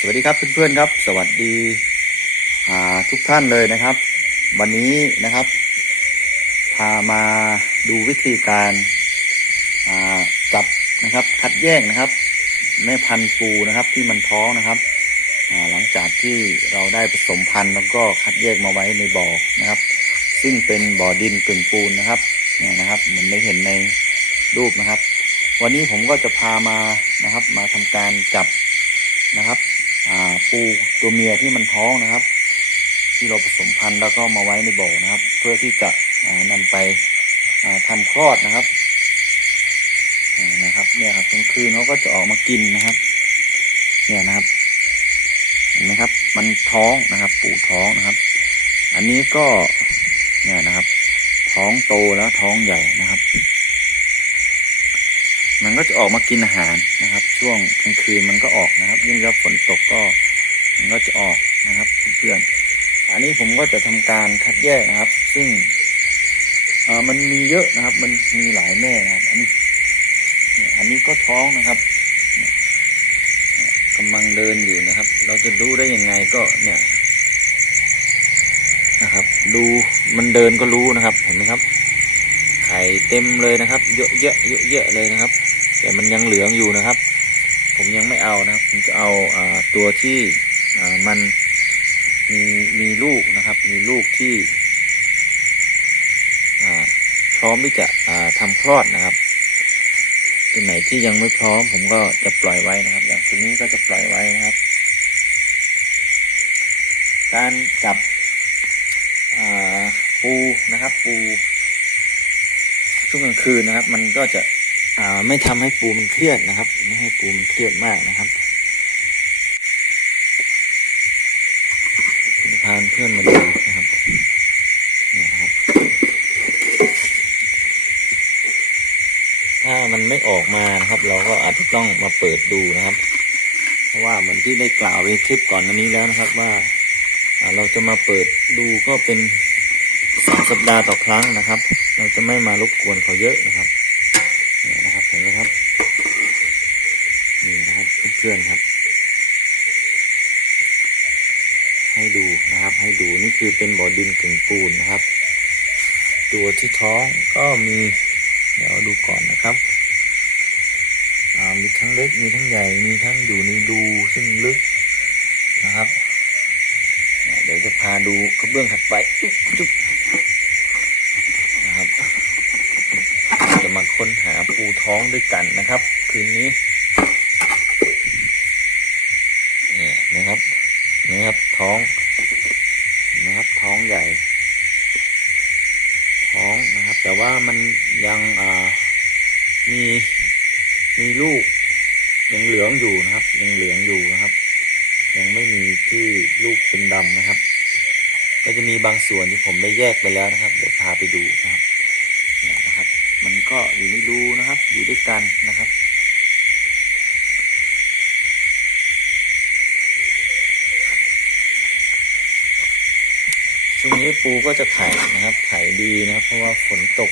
สวัสดีครับเพื่อนๆครับ สวัสดีทุกท่านเลยนะครับ วันนี้นะครับ พามาดูวิธีการาจับนะครับคัดแยกนะครับ แม่พันธุ์ปูนะครับที่มันท้องนะครับหลังจากที่เราได้ผสมพันธุ์แล้วก็คัดแยกมาไว้ในบ่อนะครับ ซึ่งเป็นบ่อดินกึ่งปูนนะครับเนี่ยนะครับเหมือนได้เห็นในรูปนะครับ วันนี้ผมก็จะพามานะครับ มาทำการจับนะครับ ปูตัวเมียที่มันท้องนะครับ ที่เราผสมพันธุ์แล้วก็มาไว้ในบ่อนะครับ เพื่อที่จะอ่านำไปอ่าทำคลอดนะครับนะครับ เนี่ยครับกลางคืนเขาก็จะออกมากินนะครับ เนี่ยนะครับเห็นไหมครับ มันท้องนะครับ ปูท้องนะครับ อันนี้ก็เนี่ยนะครับ ท้องโตแล้วท้องใหญ่นะครับ มันก็จะออกมากินอาหารนะครับ ช่วงกลางคืนมันก็ออกนะครับยิ่งถ้าฝนตกก็มันก็จะออกนะครับเพื่อนอันนี้ผมก็จะทำการคัดแยกนะครับ ซึ่งมันมีเยอะนะครับ มันมีหลายแม่นะครับ อันนี้อันนี้ก็ท้องนะครับกำลังเดินอยู่นะครับ เราจะรู้ได้ยังไงก็เนี่ยนะครับ ดูมันเดินก็รู้นะครับ เห็นไหมครับ ไข่เต็มเลยนะครับ เยอะเยอะเยอะเยอะเลยนะครับ แต่มันยังเหลืองอยู่นะครับ ผมยังไม่เอานะครับผมจะเอาอตัวที่มันมีมีลูกนะครับ มีลูกที่พร้อมที่จะอ่าทำคลอดนะครับตัวไหนที่ยังไม่พร้อม ผมก็จะปล่อยไว้นะครับ อย่างตัวนี้ก็จะปล่อยไว้นะครับ การจับปูนะครับ ปูช่วงกลางคืนนะครับ มันก็จะ ไม่ทำให้ปูมันเครียดนะครับ ไม่ให้ปูมันเครียดมากนะครับพานเพื่อนมาดูนะครับนี่ครับ ถ้ามันไม่ออกมานะครับ เราก็อาจจะต้องมาเปิดดูนะครับ เพราะว่าเหมือนที่ได้กล่าวในคลิปก่อนนี้แล้วนะครับว่าเราจะมาเปิดดูก็เป็นสองสัปดาห์ต่อครั้งนะครับ เราจะไม่มารบกวนเขาเยอะนะครับ เห็นไหมครับ นี่นะครับเพื่อนๆครับ ให้ดูนะครับ ให้ดูนี่คือเป็นบ่อดินกึ่งปูนนะครับ ตัวที่ท้องก็มี เดี๋ยวดูก่อนนะครับมีทั้งเล็กมีทั้งใหญ่มีทั้งอยู่ในรูซึ่งลึกนะครับ เดี๋ยวจะพาดูกระเบื้องถัดไปจุ๊บจุ๊บ จะมา ค้นหาปูท้องด้วยกันนะครับ คืนนี้เนี่ยนะครับนะครับท้องนะครับท้องใหญ่ ท้องนะครับ แต่ว่ามันยังอ่ามีมีลูกยังเหลืองอยู่นะครับ ยังเหลืองอยู่นะครับ ยังไม่มีที่ลูกเป็นดำนะครับ ก็จะมีบางส่วนที่ผมได้แยกไปแล้วนะครับ เดี๋ยวพาไปดูนะครับเนี่ยนะครับ มัน ก็อยู่ในรูนะครับ อยู่ด้วยกันนะครับช่วงนี้ปูก็จะไข่นะครับ ไข่ดีนะครับ เพราะว่าฝนตก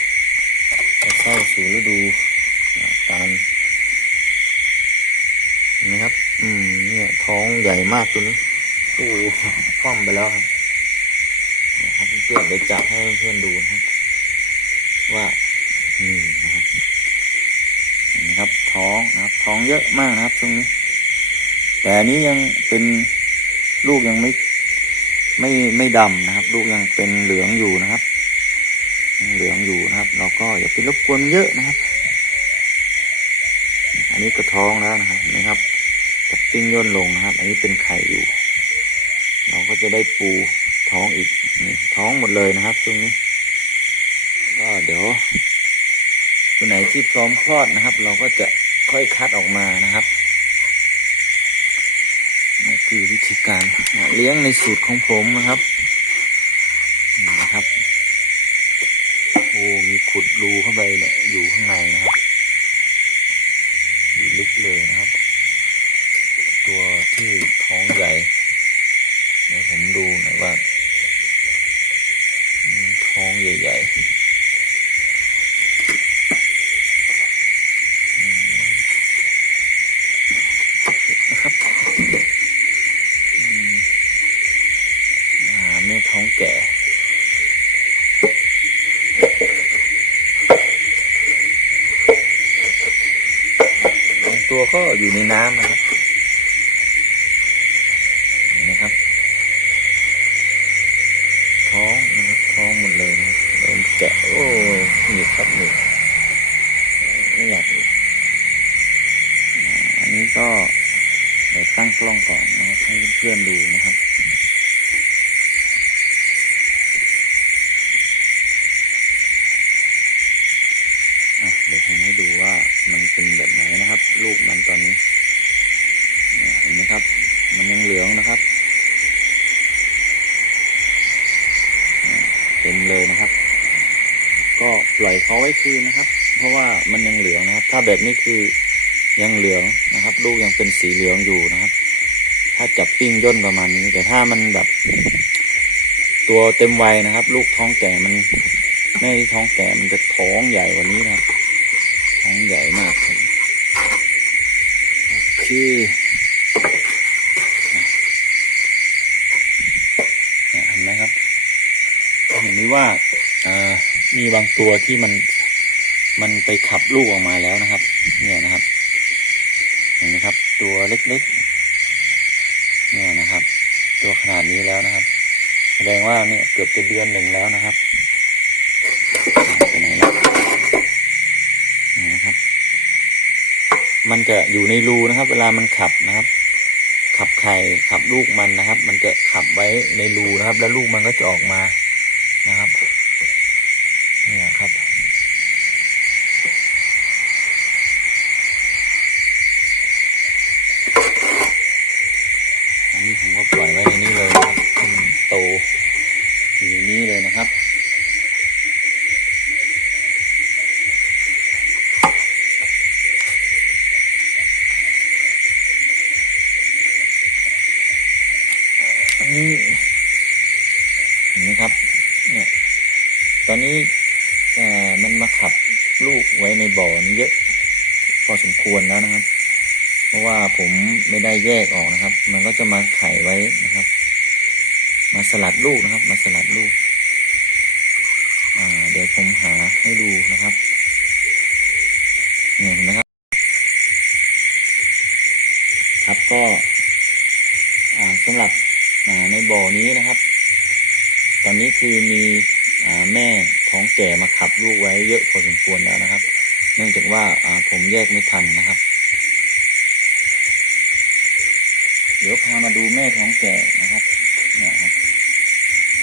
จะเข้าสู่ฤดูการเห็นไหมครับ อืม เนี่ย ท้องใหญ่มากตัวนี้โอ้โหคว่ำไปแล้วครับนะครับเพื่อนๆเดี๋ยวจับให้เพื่อนๆดูนะครับ ว่า อืมนะครับนไหมครับ ท้องนะครับ ท้องเยอะมากนะครับช่วงนี้ แต่นี้ยังเป็นลูกยังไม่ไม่ไม่ดำนะครับ ลูกยังเป็นเหลืองอยู่นะครับ เหลืองอยู่นะครับ เราก็อย่าไปรบกวนเยอะนะครับ อันนี้ก็ท้องแล้วนะครับนไหมครับจะปิ้งย่นลงนะครับ อันนี้เป็นไข่อยู่ เราก็จะได้ปูท้องอีกนี่ท้องหมดเลยนะครับช่วงนี้ ก็เดี๋ยว ตัวไหนที่พร้อมคลอดนะครับ เราก็จะค่อยคัดออกมานะครับนี่คือวิธีการเลี้ยงในสูตรของผมนะครับนี่นะครับ โอ้มีขุดรูเข้าไปเนี่ยอยู่ข้างในนะครับอยู่ลึกเลยนะครับ ตัวที่ท้องใหญ่เดี๋ยวผมดูหน่อยว่าท้องใหญ่ ๆ ตัวก็อยู่ในน้ำนะครับเห็นไหมครับ ท้องนะครับ ท้องหมดเลยนะโดนแกะโอ้หนีครับหนีไม่อยากหนีบอ่าอันนี้ก็เดี๋ยวตั้งกล้องก่อนนะครับให้เพื่อนๆดูนะครับอะเดี๋ยวผมให้ดูว่ามันเป็นแบบไหน ลูกมันตอนนี้เห็นไหมครับ มันยังเหลืองนะครับ เต็มเลยนะครับ ก็ปล่อยเขาไว้คืนนะครับ เพราะว่ามันยังเหลืองนะครับ ถ้าแบบนี้คือยังเหลืองนะครับ ลูกยังเป็นสีเหลืองอยู่นะครับ ถ้าจับปิ้งย่นประมาณนี้ แต่ถ้ามันแบบ ตัวเต็มวัยนะครับ ลูกท้องแก่มันแม่ท้องแก่มันจะท้องใหญ่กว่านี้นะครับ ท้องใหญ่มากครับ เคเนี่ยเห็นไหมครับเห็นไหมว่าอ่ามีบางตัวที่มันมันไปขับลูกออกมาแล้วนะครับ เนี่ยนะครับ เห็นไหมครับ ตัวเล็กๆ เนี่ยนะครับ ตัวขนาดนี้แล้วนะครับ แสดงว่าเนี่ยเกือบจะเดือนหนึ่งแล้วนะครับไปไหนแล้วนี่นะครับ มันจะอยู่ในรูนะครับ เวลามันขับนะครับ ขับไข่ขับลูกมันนะครับ มันจะขับไว้ในรูนะครับ แล้วลูกมันก็จะออกมานะครับเนี่ยครับอันนี้ผมก็ปล่อยไว้ในนี้เลยนะครับให้มันโตอยู่ในนี้เลยนะครับ นนี้เห็นไหมครับ เนี่ย ตอนนี้อ่อมันมาขับลูกไว้ในบ่อนี้เยอะ พอสมควรแล้วนะครับ เพราะว่าผมไม่ได้แยกออกนะครับ มันก็จะมาไข่ไว้นะครับ มาสลัดลูกนะครับ มาสลัดลูก อ่า เดี๋ยวผมหาให้ดูนะครับ เนี่ยเห็นไหมครับ ครับก็ อ่าสำหรับ บ่อนี้นะครับ ตอนนี้คือมีอแม่ท้องแก่มาขับลูกไว้เยอะพอสมควรแล้วนะครับ เนื่องจากว่าผมแยกไม่ทันนะครับ เดี๋ยวพามาดูแม่ท้องแก่นะครับเนี่ยครับ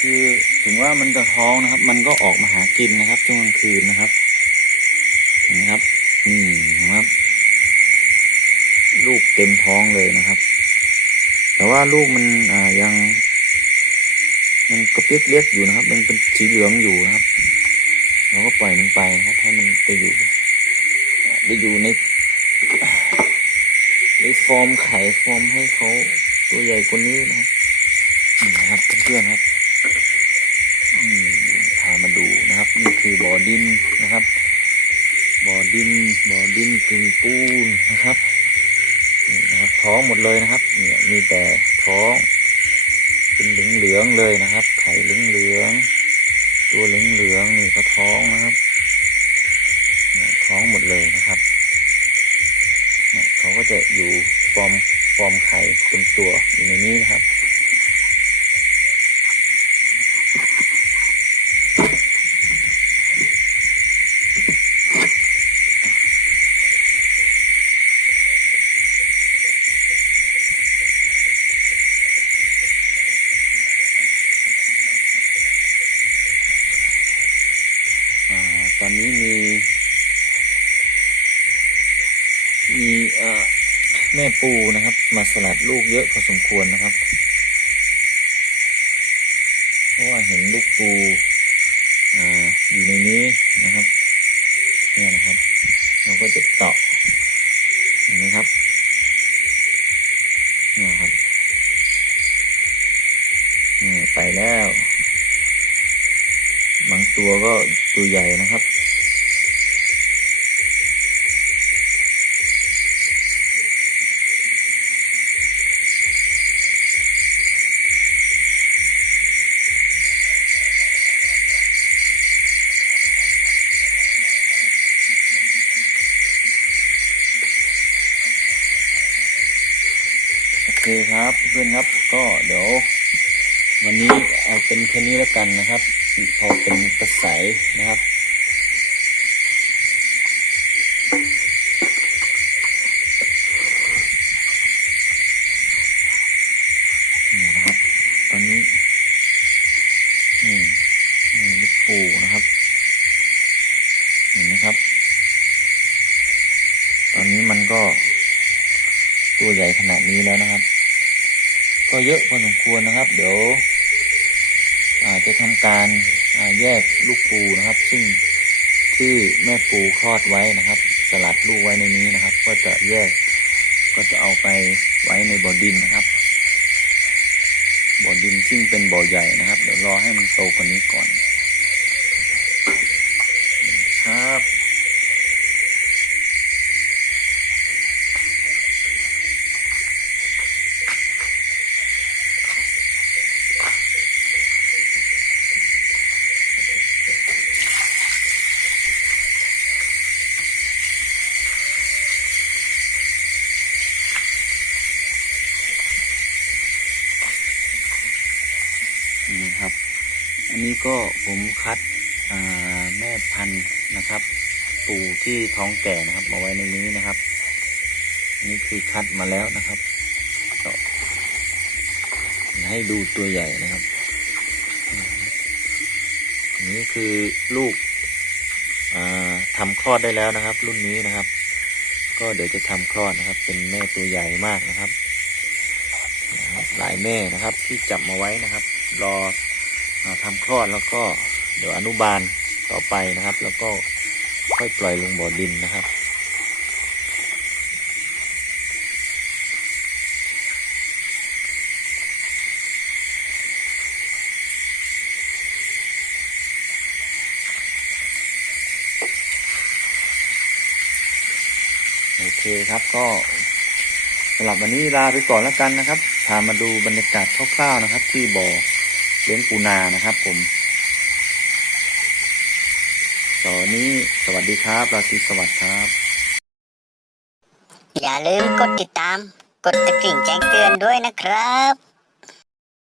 คือถึงว่ามันจะท้องนะครับ มันก็ออกมาหากินนะครับช่วงกลางคืนนะครับเห็นไหมครับนี่นะครับ ลูกเต็มท้องเลยนะครับ แต่ว่าลูกมันยัง มันกระเปียกเล็กอยู่นะครับ มันเป็นสีเหลืองอยู่นะครับเราก็ปล่อยมันไปนะครับให้มันไปอยู่ไปอยู่ในในฟอร์มไข่ฟอร์มให้เขาตัวใหญ่กว่านี้นะครับนี่นะครับเพื่อนๆครับพามาดูนะครับ นี่คือบ่อดินนะครับ บ่อดินบ่อดินกึ่งปูนนะครับนี่นะครับ ท้องหมดเลยนะครับ เนี่ยมีแต่ท้องเป็นเหลือง ลืองเลยนะครับ ไข่เหลืองเหลืองๆตัวเหลืองเหลืองๆนี่ก็ท้องนะครับท้องหมดเลยนะครับเนี่ยเขาก็จะอยู่ฟอร์มฟอร์มไข่เป็นตัวอยู่ในนี้นะครับ อ่าตอนนี้มี มีเอ่อแม่ ปูนะครับ มาสลัดลูกเยอะพอสมควรนะครับ เพราะว่าเห็นลูกปูออยู่ในนี้นะครับ เนี่ยนะครับ เราก็จะเจาะเห็นไหมครับนี่ครับนี่ไปแล้ว บางตัวก็ตัวใหญ่นะครับ คครับ เพื่อนครับก็เดี๋ยว วันนี้เอาเป็นแค่นี้แล้วกันนะครับ พอเป็นกระใสนะครับ นี่นะครับ ตอนนี้นี่นี่ลูกปูนะครับ เห็นไหมครับ ตอนนี้มันก็ตัวใหญ่ขนาดนี้แล้วนะครับ ก็ เยอะพอสมควรนะครับ เดี๋ยวอาจจะทำการาแยกลูกปูนะครับ ซึ่งที่แม่ปูคลอดไว้นะครับ สลัดลูกไว้ในนี้นะครับ ก็จะแยกก็จะเอาไปไว้ในบ่อดินนะครับบ่อดินซึ่งเป็นบ่อใหญ่นะครับ เดี๋ยวรอให้มันโตกว่านี้ก่อนครับ นี่ครับ อันนี้ ก็ผมคัดแม่พันธุ์นะครับ ปูที่ท้องแก่นะครับมาไว้ในนี้นะครับนนี้คือคัดมาแล้วนะครับให้ดูตัวใหญ่นะครับนนี้คือลูกทำคลอดได้แล้วนะครับ รุ่นนี้นะครับ ก็เดี๋ยวจะทำคลอดนะครับ เป็นแม่ตัวใหญ่มากนะครับ หลายแม่นะครับที่จับมาไว้นะครับ รอ ทำคลอดแล้วก็เดี๋ยวอนุบาลต่อไปนะครับ แล้วก็ค่อยปล่อยลงบ่อดินนะครับโอเคครับก็สำหรับวันนี้ลาไปก่อนแล้วกันนะครับพามาดูบรรยากาศคร่าวๆนะครับ ที่บ่อ เลี้ยงปูนานะครับผมตอนนี้สวัสดีครับ ราตรีสวัสดิ์ครับ อย่าลืมกดติดตาม กดตะกริ่งแจ้งเตือนด้วยนะครับ